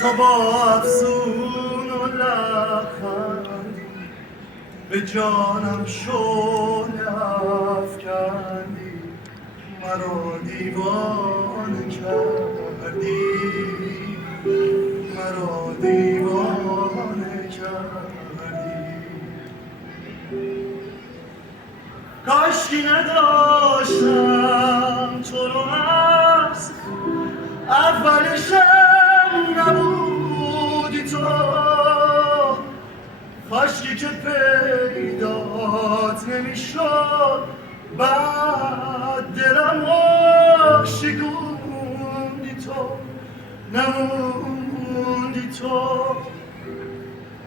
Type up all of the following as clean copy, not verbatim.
تو با افسون و لبخندی به جانم شعله افکندی، مرا دیوانه کردی، مرا دیوانه کردی. کاشکی نداشتم تو رو از اولشم نبودی تو، کاشکی که پیدات نمیشد بعد دلم رو شکوندی تو، نموندی تو.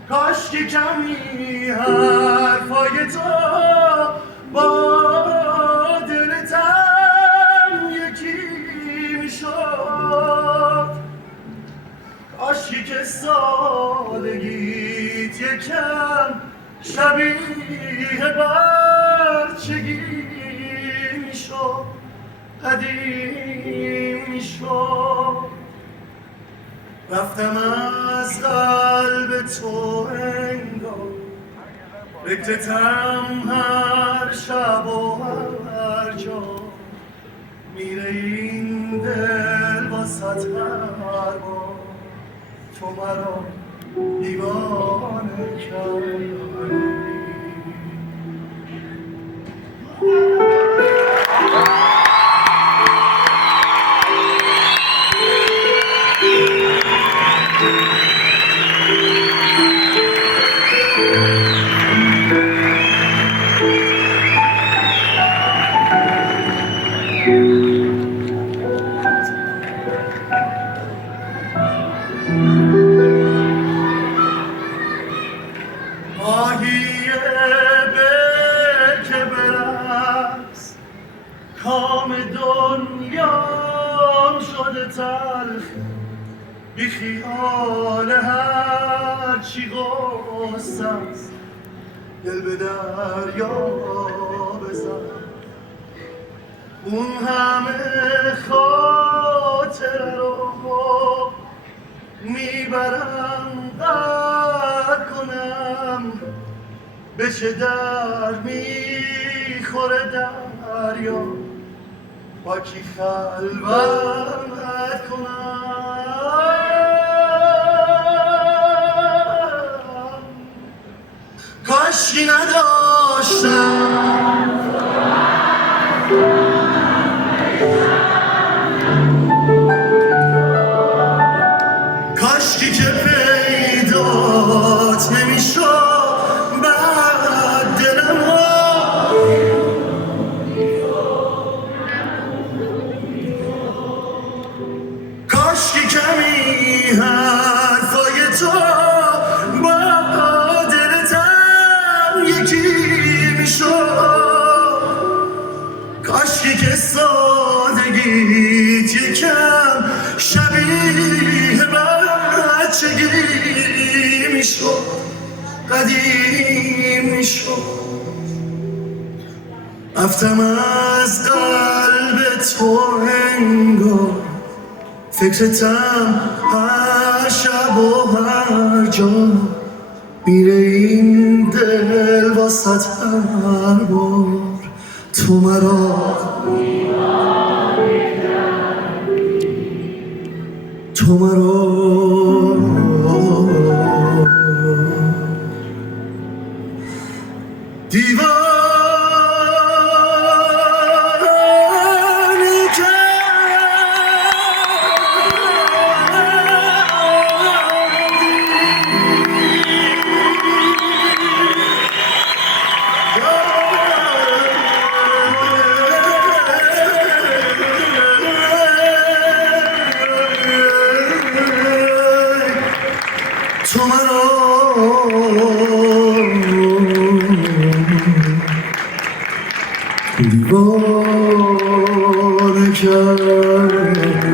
کاشکی کمی حرفای تو با دلتم یکی میشد، کاشکی که سادگیت یکم شبیه بچگی میشد، قدیم میشد. رفتم از قلب تو انگار، فکرتم هر شب و هر جا، میره این دل واسط هر بار، تو مرا دیوانه کردی. ماهیه به که برست، کام دنیام شده تلخ، بی خیال هر چی غصه است، دل به دریا بزن. اون همه خاطر رو میبرم قد کنم، به چه در میخوره دریا، با کی خلوت کنم. کاشکی نداشتم کاشکی که پیدات نمیشد بعد دلم رو، کاشکی کمی حرفای تو با دلتم یکی میشد، کاشکی که سادگیت یکم شبیه بچگی میشد، قدیم میشد. رفتم از قلب تو انگار، فکرتم هر شب و هر جا، میره این دل واسط هر بار، تو مرا تو مرا دیوانه تو مرا دیوانه کرد.